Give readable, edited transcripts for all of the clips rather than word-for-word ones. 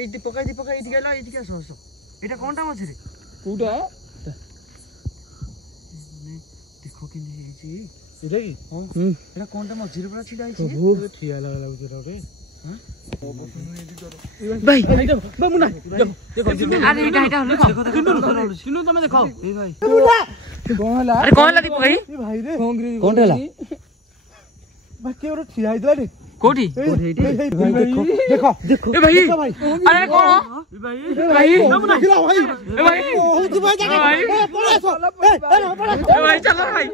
এইটি পকাই এইটি গেল এইদিকে আসো আসো এটা কোনটা মাছ রে কোটা দেখো কেন এইছি এটা কি এটা কোনটা মাছ রে পড়া ছিড়া আইছি বহুত ঠিয়া লাগুছে রে হ্যাঁ ভাই ভাই মুনা দেখো আরে এটা হলো দেখো শুনো তুমি দেখো এই ভাই কোনলা আরে কোনলা দীপ ভাই এই ভাই রে কোনটা হলা ভাই কে ওরে ঠিয়া আইতলা রে কোটি দেখো দেখো দেখো এ ভাই ভাই আরে কোন এ ভাই ভাই মুনা গিলা ভাই এ ভাই বহুত ভাই জায়গা পড়ে আসো এ ভাই চলো ভাই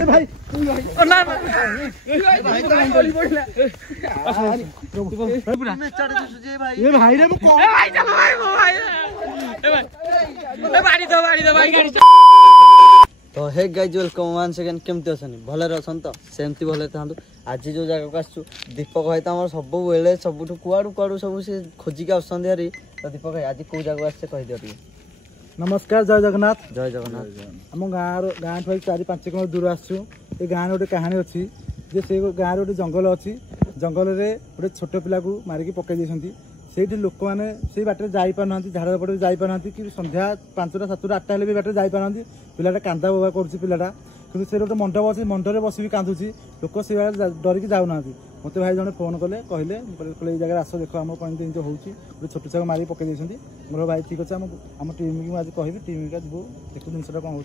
এ ভাই ও না ভাই তো গলি পড়লা এ ভাই রে মু কো এ ভাই চলো ভাই এ ভাই এ বাড়ি দাও ভাই গাড়ি तो hey guys welcome one second केमती अच्छा भले अच्छा तो सेमती भले था आज जो जगह को आसु दीपक भाई तो आम सब बेले सब कुआड़ू कुआड़ू सब से खोजिक आसुँच हारी तो दीपक भाई आज कौ जगह आसছে कही दियो नमस्कार जय जगन्नाथ जय जगन्नाथ आम गाँ ठू 4-5 किलोमीटर दूर आसु ये गाँव गोटे कहानी अच्छी जे से गाँव गोटे जंगल अच्छी जंगल में गोटे छोट पिला को मारिकी पकई देते से लोक मैंने से बाटे जापार झाड़ पटे जापार कि सन्ध्या 5टा 7टा 8टा हेल्ले भी बाटे जापार पिलाटा कांदा बोबा कर कि से गोटे मंडप अच्छे मंडप बस भी कांदुची लोक से डरिकी जाऊना मत भाई जन फोन कले कहले ये जगह आस देख आम कमी होती छोट छुआ मारिक पकई देते मोर भाई ठीक अच्छे आम टीम की आज कहि टीम का जी देखो जिनसा कौन हो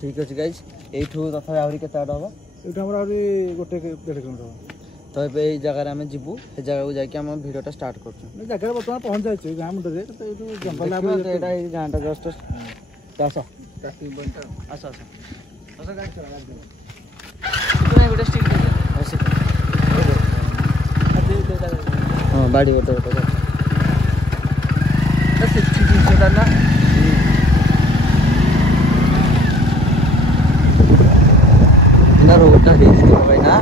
ठीक अच्छे गाइज यू तथा आहरी के हम ये आगे गोटे 1.5 किलोमीटर तो ये जगह आम जीवु से जगह को जाकि आम भिडियोटा स्टार्ट कर जगह बर्तमान पहुंच जाए गाँ मुंडे जंगल गाँटा जस्ट आस आस आस हाँ बाड़ी गोटे गोटे ना रोडटा भाई ना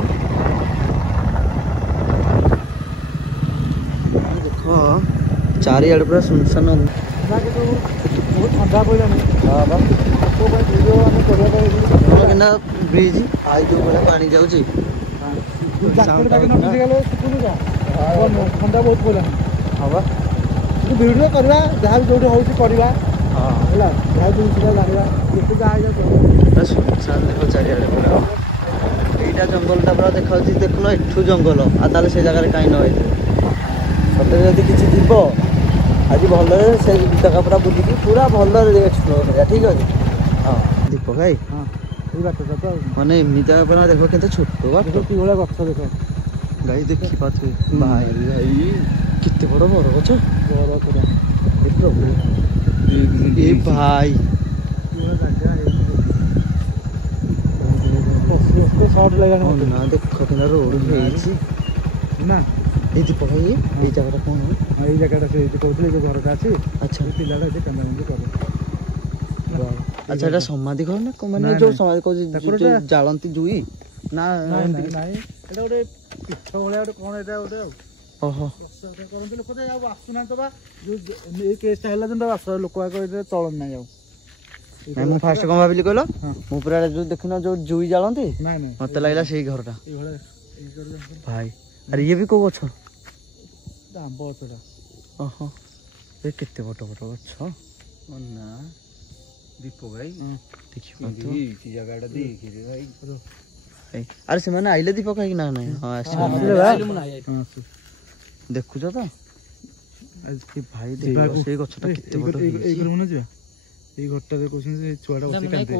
देख चारिआड पूरा सुनसान बहुत ठंडा पड़ा हाँ बा भिडियो ब्रिज आई जो भाई पानी जाऊँगी ठंडा बहुत पड़ा हाँ बा भिडियो करवा जहाँ भी जो होगा जहाँ जिनसा जाना सुनसान देख चारिआड पूरा এইটা জঙ্গলটা পুরা দেখাচ্ছি দেখুন এঠু জঙ্গল আর তাহলে সেই জায়গায় কাই না হয়েছে সত্যি যদি কিছু দিব আজ ভালো সে জায়গা পুরা বুঝিকি পুরা ভালো এক্সপ্লোর করা ঠিক আছে হ্যাঁ দীপক ভাই हाँ ये बात तो মানে এমনি জায়গা পুরা দেখো কিন্তু ছোট বাট कि भाया गच देख গাই দেখি পাথে ভাই ভাই কেতে বড় বড় গছ बड़ पूरा এ প্রভু এ ভাই उसको शॉट लगा না দেখো কিনা রোড হয়েছি ना এই দীপক ভাই এই জায়গাটা কোন ये जगह से कहते जो घर अच्छी আচ্ছা पिलाटा ये कैमरामैन कर আচ্ছা এটা সমাধি ঘর না মানে যে সমাধি কো জালন্তি জুই না ନାଇଁ ଏଟା ଗୋଟେ ପିଠ ଭଳିଆ ଗୋଟେ କଣ ଏଟା ଗୋଟେ ଓହୋ କରନ୍ତି ଲୋକ ତ ଆଉ ଆସୁନାହାନ୍ତି ବା ଯୋଉ ଏଇ କେସଟା ହେଲା ଯେନ୍ତା ଆସ ଲୋକ ଆଗ ଏଇଟା ଚଳନ ନାହିଁ ଆଉ ନାଇଁ ମୁଁ ଫାଷ୍ଟ କଣ ଭାବିଲି କହିଲ ହଁ। ମୁଁ ପୁରା ଯୋଉ ଦେଖିନ ଯୋଉ ଜୁଇ ଜାଳନ୍ତି ନାଇଁ ନାଇଁ ମତେ ଲାଗିଲା ସେଇ ଘରଟା ଏଇଭଳିଆ ଏଇ କରି ଭାଇ ଆରେ ଇଏ ବି କୋଉ ଗଛ ଆମ୍ବ ଗଛଟା ଓହୋ ଏ କେତେ ବଟ ବଟ ଗଛ ନା ଦୀପ ଭାଇ ଦେଖିପାରୁଥିବ ଏଇ ଜାଗାଟା ଦେଖି ରେ ଭାଇ ଭାଇ ଆରେ ସେମାନେ ଆଇଲେ ଦୀପକ ଖାଇକି ନା ନାଇଁ ହଁ ଆସିଲେ ଦେଖୁଛ ତ ଭାଇ ଦେଖ ସେଇ ଗଛଟା କେତେ ବଟ ଏଇ ଘର ମନେ ଯିବା ଏଇ ଘରଟାରେ କହୁଛନ୍ତି ଯେ ଛୁଆଟା ବସି କାନ୍ଦେ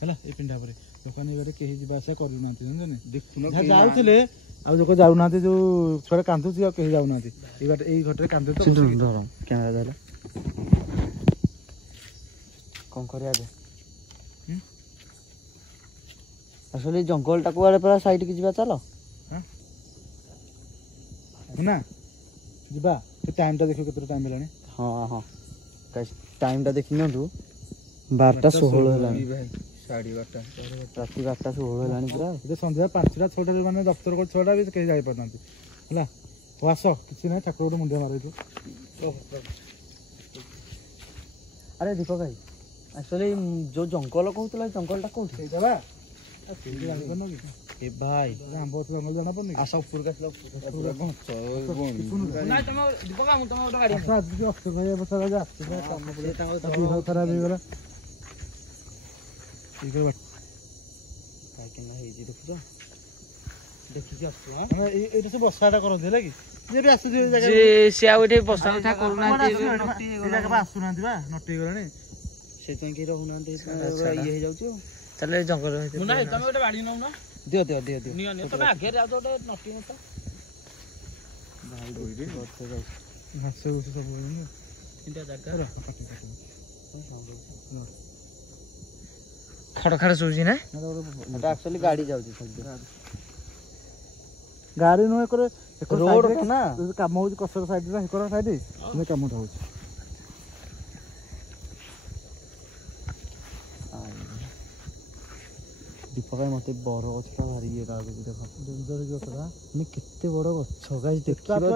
ହେଲା ଏଇ ପିଣ୍ଡା ପରେ ଦୋକାନ ଏବାରେ କେହି ଯିବା ଆସିବା କରୁନାହାନ୍ତି ଜାଣିଛନି ଦେଖୁନ ଯାହା ଯାଉଥିଲେ ଆଉ ଲୋକ ଯାଉନାହାନ୍ତି ଯୋଉ ଛୁଆଟା କାନ୍ଦୁଛି ଆଉ କେହି ଯାଉନାହାନ୍ତି ଏଇ ବାଟେ ଏଇ ଘରଟାରେ କାନ୍ଦେ ତ ଧର କ୍ୟାମେରା ଧରିଲା କଣ କରିବା ଏବେ আসলে এই জঙ্গলটা কুয়াড়ে পুরা সাইড কি ଯିବା ଚାଲ ନା ଯିବା ସେ ଟାଇମଟା ଦେଖିବ କେତେ ଟାଇମ ହେଲାଣି ହଁ ହଁ ଟାଇମଟା ଦେଖି ନିଅନ୍ତୁ 12:16 ହେଲାଣି ଭାଇ 12:30 ରାତି 12:16 ହେଲାଣି ପୁରା ଏବେ ସନ୍ଧ୍ୟା 5ଟା 6ଟାରେ ମାନେ ଦପ୍ତର କୋଟ 6ଟା ବି କେହି ଯାଇପାରୁନାହାନ୍ତି ହେଲା ହଉ ଆସ କିଛି ନାହିଁ ଠାକୁର ଗୋଟେ ମୁଣ୍ଡିଆ ମାରିଛୁ ଆରେ ଦୀପକ ଭାଇ ଆକ୍ଚୁଆଲି ଯୋଉ ଜଙ୍ଗଲ କହୁଥିଲା ଜଙ୍ଗଲଟା କୋଉଠି ସେଇଟା ବା ସେଇଠି ଜାଣିପାରୁନ କି ଏ ଭାଇ ଆମ୍ବ ଗଛ ଜଙ୍ଗଲ ଜଣା ପଡୁନି ଆସ ଉପରକୁ ଆସିଲା ନାଇଁ ତମେ ଦୀପକା ମୁଁ ତମେ ଗୋଟେ ଗାଡି ଖରାପ ହେଇଗଲା ହେଇଛି ଦେଖୁଛ ଦେଖିକି ଆସୁଛୁ ଏଇଟା ସବୁ ବସାଟା କରନ୍ତି ହେଲା କି ଯିଏ ବି ଆସୁଛି ସେ ଆଉ ଏଠି ବସା ଉଠା କରୁନାହାନ୍ତି ଆସୁନାହାନ୍ତି ବା ନଟି ହେଇଗଲାଣି ସେଇଥିପାଇଁ କେହି ରହୁନାହାନ୍ତି ଇଏ ହେଇଯାଉଛି ଆଉ ତାହେଲେ ଜଙ୍ଗଲ ମୁଁ ନାଇଁ ତମେ ଗୋଟେ ଗାଡି ନଉନା ଦିଅ ନିଅ ତମେ ଆଗରେ ଯାଉଛ ଗୋଟେ ନଟି ନତା ଘାସ ଘୁଷ ସବୁ ତିନିଟା ଜାଗା ଖଡ ଖାଡ ଶୁଭୁଛି ନା ଆକ୍ଚୁଆଲି ଗାଡି ଯାଉଛି ଗାଡି ନୁହେଁ ରୋଡ ନା କାମ ହଉଛି କସର ସାଇଡ ହେକର ସାଇଡ କାମଟା ହଉଛି ଦୀପକ ମତେ ବର ଗଛଟା ଭାରି ଇଏ ଲାଗୁଛି ଦେଖ ମାନେ କେତେ ବଡ ଗଛ ଗାଈ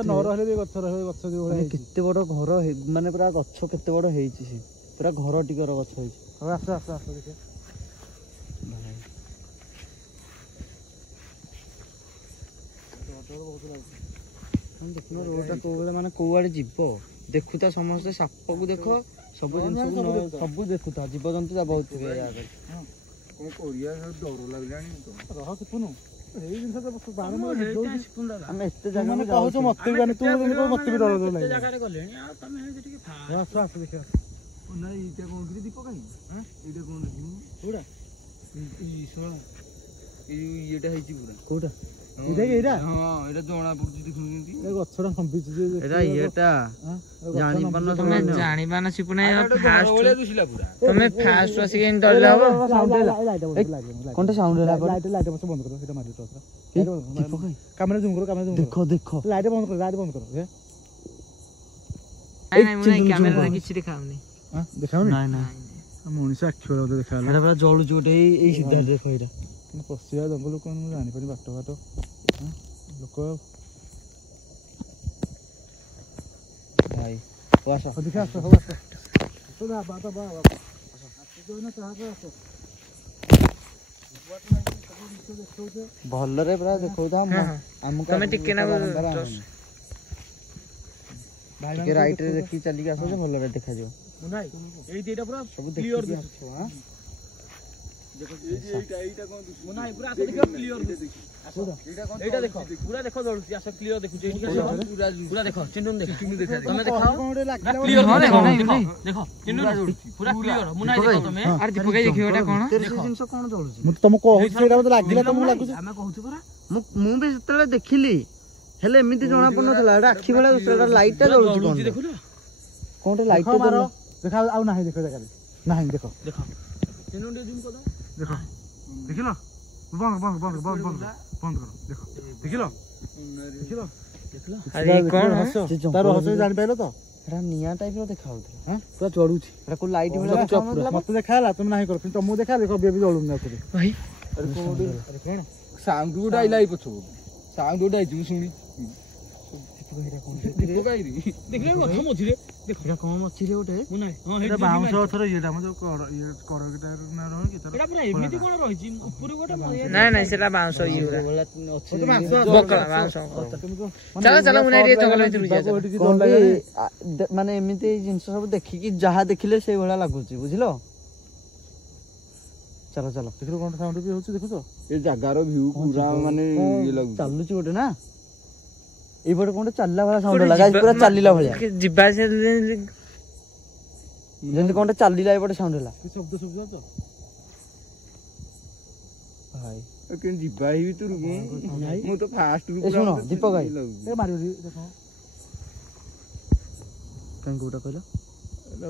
ନ ରହିଲେ ବି ଗଛ ରହିବ ଗଛ କେତେ ବଡ ଘର ମାନେ ପୁରା ଗଛ କେତେ ବଡ ହେଇଛି ସେ ପୁରା ଘର ଟିକର ଗଛ ହେଇଛି ହଉ ଆସ ଦେଖିଆ ଦେଖୁନ ରୋଡଟା କୋଉବେଳେ ମାନେ କୋଉଆଡେ ଯିବ ଦେଖୁଥା ସମସ୍ତେ ସାପକୁ ଦେଖ ସବୁ ଜିନିଷକୁ ସବୁ ଦେଖୁଥା ଜୀବଜନ୍ତୁ ଯା ବହୁତ ଥିବେ କଣ କରିବା ଡର ଲାଗିଲାଣି ରହ ଶିଖୁନୁ ଏଇ ଜିନିଷ ଆମେ ଏତେ ଜାଗା କହୁଛ ମତେ ବି ମତେ ବି ଡର ଲାଗିଲା ଜାଗାରେ ଗଲେଣି ଆଉ ତମେ ଟିକେ ଆସ ଦେଖିବା ନାଇଁ ଏଇଟା କଣ କି ଦୀପକ ଏଇଟା କଣ ଦେଖିବୁ କୋଉଟା ଇଏଟା ହେଇଛି ପୁରା କୋଉଟା ଏଇଟା ହଁ ଏଇଟା ଜଣା ପଡୁଛି ଦେଖୁଛନ୍ତି ଏ ଗଛଟା ସମ୍ଭିଛି ଏଇଟା ଇଏଟା ଜାଣିପାରୁନ ତମେ ଜାଣିବା ନା ଶିପୁନା ତମେ ଫାଷ୍ଟ ଆସିକି ଡରିଲା ହବ କଣଟା ସାଉଣ୍ଡ ହେଲା ଲାଇଟ୍ ବସ ବନ୍ଦ କର ସେଇଟା ମାରି କାମରେ ଜୁମ୍ କର ଦେଖ ଲାଇଟ୍ ବନ୍ଦ କର କ୍ୟାମେରାରେ କିଛି ଦେଖାଉନି ଦେଖାଉନି ନାଇଁ ମଣିଷ ଆଖି ବେଳ ଦେଖାଗଲା ଏଇଟା ପୁରା ଜଳୁଛି ଗୋଟେ ଏଇ ସିଧା ଦେଖ ଏଇଟା ପଶିବା ଜଙ୍ଗଲ କଣ ମୁଁ ଜାଣିପାରି ବାଟ ଲୋକ ଭାଇ ଆସ ଦେଖିଆ ଆସ ହଉ ଆସ ଭଲରେ ପୁରା ଦେଖଉଥା ଆମକୁ ତମେ ଟିକେ ନା ଟିକେ ରାଇଟ୍ ରେ ଦେଖିକି ଚାଲିକି ଆସ ଭଲରେ ଦେଖାଯିବ ଏଇ ଦିଟା ପୁରା ସବୁ କ୍ଲିୟର ଏଇଟା ଦେଖ ପୁରା ଦେଖ ଜଳୁଛି ଆସ କ୍ଲିୟର ଦେଖୁଛି ପୁରା ଦେଖ ଚିଣ୍ଡୁନ ଦେଖ ତମେ ଦେଖାଅ କ୍ଲିୟର ଦେଖ ଦେଖ ଚିଣ୍ଡୁନ ପୁରା କ୍ଲିୟର ମୁଁ ନାଇଁ ଦେଖ ତମେ ଆରେ ଦୀପକ ଦେଖିବ ଏଟା କଣ ଜିନିଷ କଣ ଜଳୁଛି ମୁଁ ତମକୁ କହୁଛି ସେଇଟା ମତେ ଲାଗିଲା ତମକୁ ଲାଗୁଛି ଆମେ କହୁଛୁ ପରା ମୁଁ ବି ସେତେବେଳେ ଦେଖିଲି ହେଲେ ଏମିତି ଜଣା ପଡୁନଥିଲା ଏଟା ଆଖି ଭଳିଆ ଦୁସରା ଲାଇଟ୍ ଟା ଜଳୁଛି କଣ ଦେଖୁଛ କୋଉଟେ ଲାଇଟ୍ ଟା ମାର ଦେଖ ଆଉ ନାହିଁ ଦେଖ ଜାଗାରେ ନାହିଁ ଦେଖ ଦେଖ ଚିଣ୍ଡୁନ ଟିକେ ଜୁମ୍ କରିଦବ ଦେଖ ଦେଖିଲ ବନ୍ଦ କର ଦେଖ ଦେଖିଲ ଆରେ କଣ ତାର ରହସ୍ୟ ଜାଣିପାରିଲ ତ ଏଟା ନିଆଁ ଟାଇପ ର ଦେଖା ହଉଥିଲା ପୁରା ଚଢୁଛି ଏଟା କୋଉ ଲାଇଟ୍ ଭଳିଆ ମତେ ଦେଖା ହେଲା ତମେ ନାହିଁ କର କିନ୍ତୁ ତମକୁ ଦେଖା ଦେଖ ବି ଜଳୁନି ଆଉଥରେ ଭାଇ କଣ ସାଉଣ୍ଡ ଗୋଟେ ଆଇଲା ଏଇ ପଛକୁ ସାଉଣ୍ଡ ଗୋଟେ ଆଇଛି ମୁଁ ଶୁଣି ଦେଖିଲେ ଗଛ ମଝିରେ ଦେଖ ଏଟା କଣ ମଝିରେ ଗୋଟେ ବାଉଁଶ ଗଛର ଇଏଟା ମୁଁ ଯୋଉ କରଗିଟା ନା ରହେ କି ଏଟା ପୁରା ଏମିତି କଣ ରହିଛି ଉପରୁ ଗୋଟେ ନାଇଁ ସେଟା ବାଉଁଶ ଇଏ ଚାଲ ମୁଁ ନାଇଁ ଟିକେ ଜଙ୍ଗଲ ଭିତରକୁ ମାନେ ଏମିତି ଜିନିଷ ସବୁ ଦେଖିକି ଯାହା ଦେଖିଲେ ସେଇଭଳିଆ ଲାଗୁଛି ବୁଝିଲ ଚାଲ ଦେଖିଲୁ କଣ ସାଉଣ୍ଡ ବି ହଉଛି ଦେଖୁଛ ଏ ଜାଗାର ଭିଉ ପୁରା ମାନେ ଇଏ ଲାଗୁଛି ଚାଲୁଛି ଗୋଟେ ନା ଏଇପଟେ କଣ ଚାଲିଲା ଭଳିଆ ସାଉଣ୍ଡ ହେଲା ପୁରା ଚାଲିଲା ଭଳିଆ ଯିବା ଯେମିତି କଣଟା ଚାଲିଲା ଏପଟେ ସାଉଣ୍ଡ ହେଲା ଶବ୍ଦ ଶୁଭୁଛ ଭାଇ ଯିବା ହିଁ ଭିତରୁ ମୁଁ ତ ଫାଷ୍ଟ ଶୁଣ ଦୀପକ ଭାଇ ମାରିବ ଦେଖ କାଇଁ କୋଉଟା କହିଲ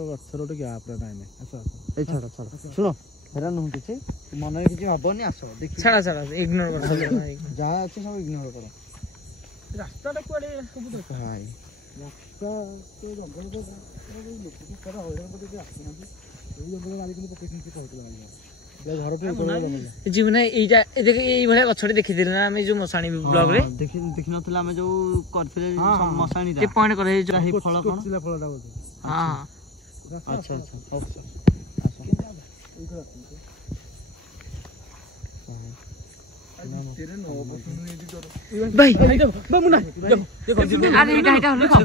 ଗଛର ଗୋଟେ ଗ୍ୟାପ ନାହିଁ ଆସ ଏଇ ଛାଡ ଶୁଣ ହେରା ନୁହଁ କିଛି ମନରେ କିଛି ଭାବନି ଆସ ଛାଡ ଇଗ୍ନୋର କର ଯାହା ଅଛି ସବୁ ଇଗ୍ନୋର କର ରାସ୍ତାଟା କୁଆଡେ ସବୁ ଦେଖ ଭାଇ ରାସ୍ତା ଜଙ୍ଗଲ ହଇରାଣ କରିକି ଆସୁନାହାନ୍ତି ଏଇ ଜଙ୍ଗଲ ମାରିକି ପକେଇଛନ୍ତି କହୁଥିଲା ଯିବୁ ନା ଏଇଟା ଏଇଭଳିଆ ଗଛଟେ ଦେଖିଥିଲି ନା ଆମେ ଯୋଉ ମଶାଣି ବ୍ଲଗ ରେ ଦେଖିନଥିଲା ଆମେ ଯୋଉ କରିଥିଲେ ମଶାଣି ପଏଣ୍ଟ କରେ ଫଳ କଣ ଫଳଟା ବୋଧେ ଆଚ୍ଛା ହଉ भाई देखो मुना देखो अरे एटा देखो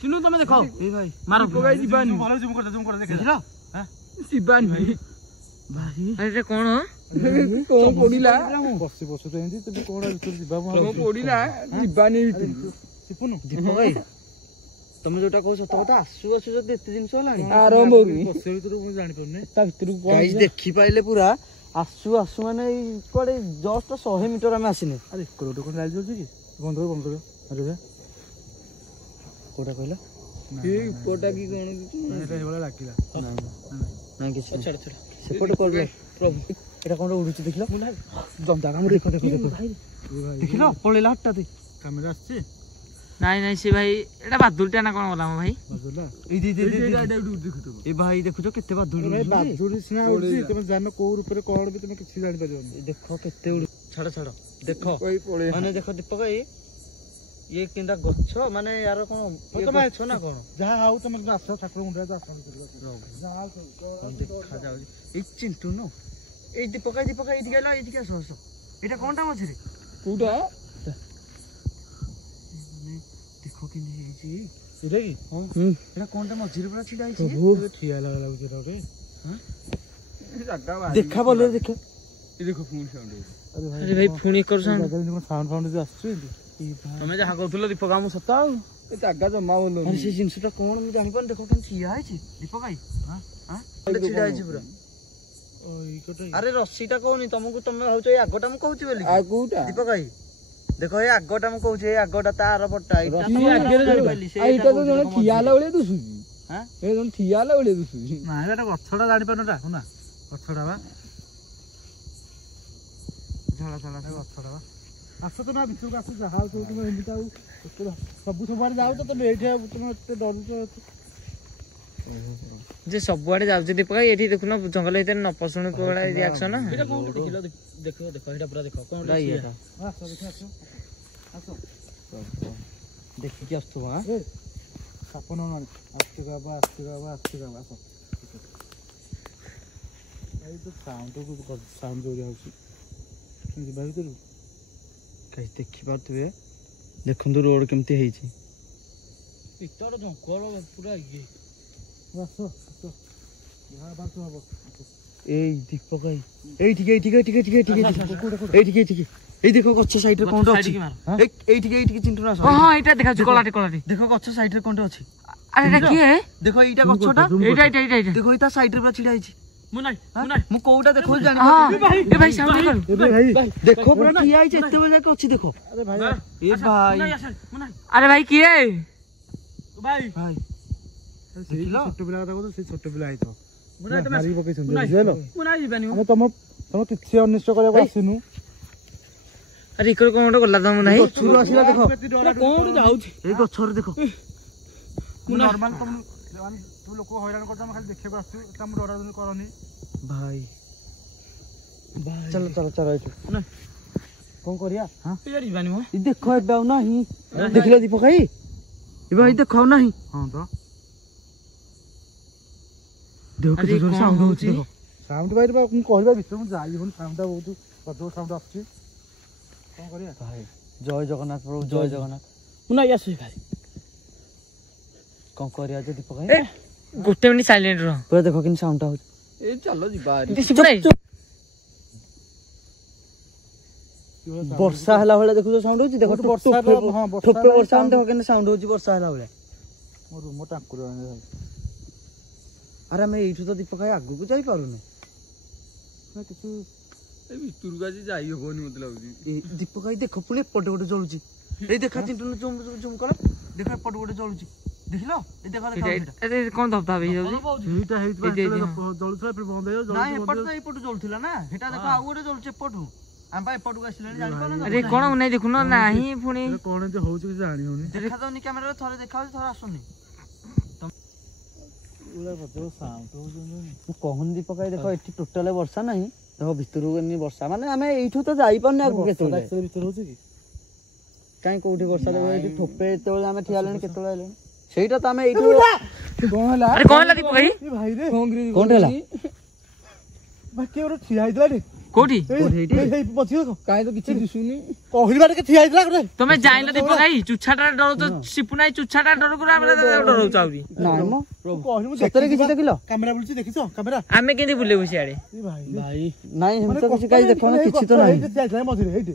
चिन्नु तमे देखो ए भाई मारो पकाई दिबानी भलो जूम कर देखिला हां सिबानी भाई अरे कोन कोन पडिला बसी बसु तो एंदी तबे कोन जिबा कोन पडिला दिबानी सिपुनु दीपक भाई तमे जोटा कहू सत कथा आसु आसु जदी एते जिंस होलानी आरंभ होगी बसे भीतर मु जानि परने ता भीतर को गाइस देखि पाइले पूरा आसु आसु माने कोडे जस्ट 100 मीटर हम आसिने अरे कोड कोन लाल जोछि की बंद कर अरे बे कोडा कहला ए कोटा की कोन एटा हेबला लागिला ना कि छड़ छड़ सेपट कोड प्रभु एटा कोन उडुची देखिलो जंता काम देखो देखिलो पळेला हट्टाते कैमरा आछे नहीं नहीं से भाई एटा बादुलटा ना कोन बोला भाई बादुला ए ए भाई देखो केते बादुल भाई बादुली सिना उडची तुम जानो को ऊपर कोड भी तुम किछि जानि परिबनी देखो केते उड छाड़ छाड़ देखो कोई पळे माने देखो दीपक भाई ये किंदा गच्छ माने यार कोन ये गच्छ ना कोन जहा हाउ तुम आस ठाकुर मुंडा जा आसन जहा देखा जाउ ए चिंटू नो ए दीपक भाई इति गेला इति के सस एटा कोनटा मछरी कोडा देखो कि नहीं जी इरे की हां एटा कोनटा मछरी पूरा छिडा आइछि वो ठिया लागला उजरा रे हां जग्गा देखा बोले देखो ये देखो फोन साउंड अरे भाई फोन कर जगह को साउंड फाउंड जो आछी तमे जहा कहथुलो दीपक हम सता ए जग्गा जम्मा बोलो अरे से जिंसटा कोन मु जानि पन देखो केन छिया आइछि दीपक भाई हां हां छिडा आइछि पूरा ओई कोटे अरे रस्सीटा कहूनी तुमको तुम भावछ ए आगोटा मु कहूची बोली आगुटा दीपक भाई देखो ए आगोटा मु कहूची ए आगोटा तार पट्टा आगे आइटा तो जने ठियाला ओले दुसु हां ए जने ठियाला ओले दुसु ना एटा गछडा जानि परनटा हुना गछडा बा झड़ा झड़ा गछडा बा आस तो ना भितर को आस जहा तो तुम एमिता सब बार जाऊ तो एठे तुम एते डर जे सब बारे जाउ जे दीपक एठी देखुना जंगल भीतर न पसुण कोड़ा रिएक्शन एटा कोन देखिलो देखो देखो एटा पूरा देखो कोन राइटा आस देखो आस देखि के आस्तु हां सपन न आस्ते गाबा आस आई तो साउंड को साउंड जो जाउची जिबा भीतर कहि देखि पातबे देखंदु रोड केमती हेछि भीतर जंगल पूरा ये आस यहां बात हो ए दीपक भाई एठी ए देखो गच्छ साइड रे कोनटा अछि एठी चिंटू ना हां एटा देखा कोलाटे देखो गच्छ साइड रे कोनटा अछि अरे एटा की है देखो एटा गच्छटा एटा देखो इता साइड रे पूरा छिडा आइछि मुनाई मु कोउटा देखो जानि हां ए भाई साउंड कर ए भाई देखो पूरा ठिया आइछि एते बजे के अछि देखो अरे भाई ए भाई मुनाई अरे भाई की है भाई छोट पिला का से छोट पिला आइतो मुनाई तमे मारी पकै सुन बुझलो मुनाई जीबानी हम तुम किछि अनिष्ट करबा आसिनु अरे इकर कोन गला दम नाही छुरो आसिला देखो कोन जाउछि ए गच्छर देखो नॉर्मल तुम तू लोक हैरान करता खाली देखे को आसु तम डरा दन करनी भाई चलो एठो कोन करिया हां यार जीबानी हो ई देखो एबाउ नाही देखिला दीपक भाई ई भाई देखो नाही हां तो देखो के जोर साउंड होछि साउंड बाइर बा कहबा भीतर मु जाई होन साउंड बहुत बदो साउंड आछि कोन करिया भाई जय जगन्नाथ प्रभु जय जगन्नाथ मुनाई आसु भाई कोन करिया जे दीपक भाई गोटे मिनिट साइलेंट रह पूरा देखो किन साउंड होछि ए चलो जीबा वर्षा हला वाला देखो साउंड होछि देखो वर्षा हां ठोपे वर्षा हम देखो केन साउंड होछि वर्षा हला वाला मोर रूम टांकुर भाई अरे मैं एठु तो दीपक भाई आगु को जाई पारुने ना किछु ए भितरु गाजी जाई होनी मत लागुची ए दीपक भाई देखो पुले पट गोटे जळुची ए देखा चिंटू जुम जुम कर देखो पट गोटे जळुची देखिलो ए देखो अरे कोन धबधा बहि जाउची एटा हेत जळुथला फिर बंद हो ना एपट तो एपट जळुथिला ना हेटा देखो आ गोटे जळुचे पटु हम भाई पटु आसिले जानि पाना अरे कोन नै देखुनो नाही पुणी कोन जे होउची कि जानि होनी देखा दउनी कैमरा रे थरे देखाउ थरे आसुनी उला बदो साउंड हो जनु मु कहन दीपक भाई देखो एठी टोटल वर्षा नाही देखो भितरु गनी वर्षा माने हमें एठु तो जाई पाने आगु केतोले भीतर होची कि काई कोठी वर्षा देखो एठी ठोपे एतोले हमें ठियालेनी केतोले आलेनी सेटा तो हमें एठु कोन हला अरे कोन हला दीपक भाई ए भाई रे कोन हला बाकी और ठिया आइतला रे कोठी काहे तो किछि दिसुनी कहली बाटे के ठिया आइतला करे तमे जाइल दीपक भाई चुछाटा डर तो सिपुनाई चुछाटा डर कर हमरा डर चाउरी नाइ म कहली मु सतरे किछि देखिलो कैमरा बुलछि देखिछो कैमरा आमे केंदी बुले बसी आड़े भाई नाइ हम तो किछि काई देखो ना किछि तो नाही आइतला मझिरे हेइटे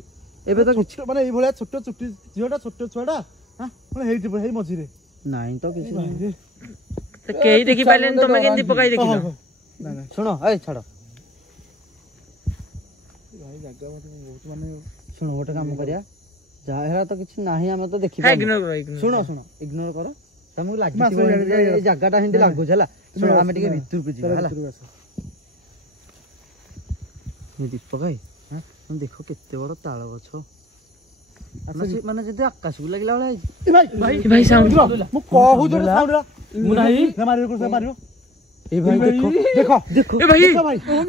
एबे तो किछि माने एई भलिया छोट चुट्टी जियोटा छोट छुआटा हां माने हेइटे हेइ मझिरे नाइ तो किछि नाही तो केही देखि पाइलेन तमे केंदी पकाई देखिलो सुनो ए छाड़ो भाई जागा मते बहुत माने सुनो गोटे काम करिया जा हेरा तो किछि नाही हम तो देखि इग्नोर करो इग्नोर सुनो इग्नोर करो तमु लागि ए जागाटा हिंदी लागु छला सुनो हम टिके भितर को जिबा हला ये दीपक भाई हां हम देखो केते बड़ ताळ गछ माने जदि आकाश को लागला वाला भाई साउंड मु कहू जो साउंड रा मु नाही ना मारियो को मारियो ए भाई देखो ए भाई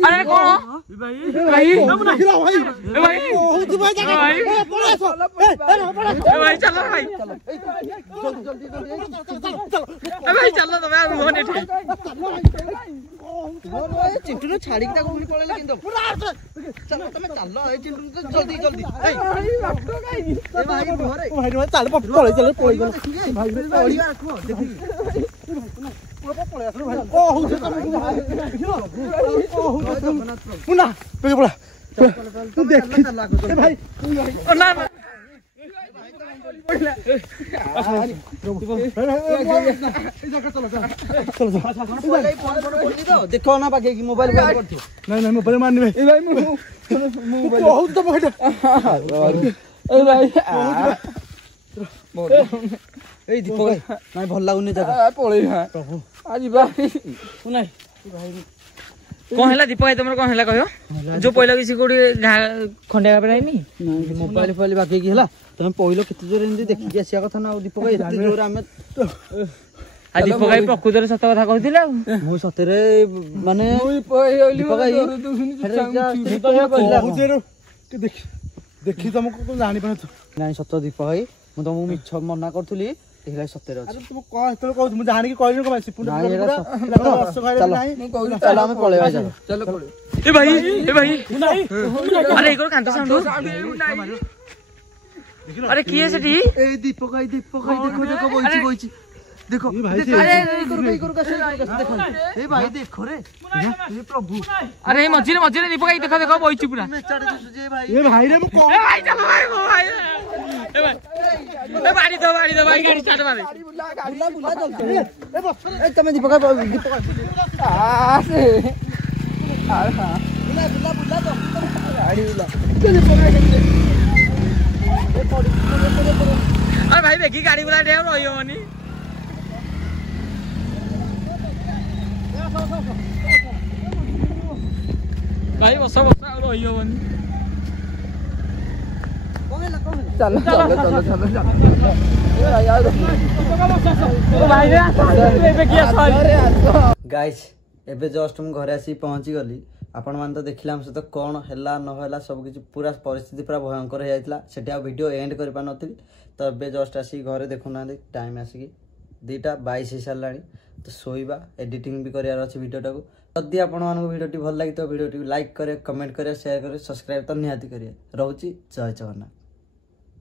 अरे कौन भाई भाई खिला भाई ए भाई कहू तू भाई जाके पड़े ए भाई चलो भाई जल्दी ए भाई चलो तमे आ होने ठीक चिंटू ने छाड़ी के ताको गुली पळेला किंतो चलो तमे चलो ए चिंटू तो जल्दी ए भाई घरे भाई चल पळे भाई पळिया रखो देखि पळे आसो भाई कहू जे तमे मुना पे पळा तू देख ए भाई ओ ना देखो ना बाकी की मोबाइल बंद करथि नहीं मोबाइल मारनी भाई ए भाई मु बहुत तो बहुत ए भाई ए दीपक भाई नाही भल लागुनी जगह पळे प्रभु आज भाई सुनाई भाई कौन है दीपक भाई तुम कौन है कहो जो पहला किसी को खंडिया पड़ाई मोबाइल फोबाइल बाकी की हला तुम पहलो केते जोर एंदी देखि आसिया कथा ना दीपक भाई एते जोर हमें आ दीपक भाई प्रकृतर सत कथा कहथिला मु सतरे माने दीपक भाई देखि तुमको तो जानि पाछ नाही सत दीपक भाई मु तुमको मिछ मना करथुली देखला सतरे अछि अरे तुम कह तो कहू मु जानि कि कहलिन को मासी पुना चलो नहीं चलो हम पळे भाई चलो ए भाई अरे इको कांत साउंड अरे की है सेठी ए दीपक भाई देखो बोइची देखो अरे इको देखो ए भाई देखो रे ये प्रभु अरे मझिरे दीपक भाई देखो बोइची पूरा में चढ़ जे भाई ए भाई रे मु कह ए भाई चलो भाई ए भाई ए बाड़ी दो भाई गाड़ी स्टार्ट मारे बुला जल्दी ए बस ए तमे दीपक भाई आ से बुला तो गाड़ी बुला अरे भाई देखी गाड़ी बुला दे रही हो मनी भाई बस रही हो मनी चलो गाइस एबे जस्ट हम घरे आसी पहुंची गली आपण मान तो देखिला हम सहित कौन हैला न हैला सब किछ पूरा परिस्थिति पूरा भयंकर हो जाइतला सेठी आ वीडियो एंड कर पा नथि तो एबे जस्ट आसी घरे देखु ना टाइम आसी 2:22 हो सारलानी तो सोइबा एडिटिंग भी करियार अछि वीडियोटा को जदि आपण मान वीडियोटी भल लागि तो वीडियोटी लाइक करे कमेंट करे शेयर करे सब्सक्राइब तो निहाती करिए रहउची जय जगन्नाथ।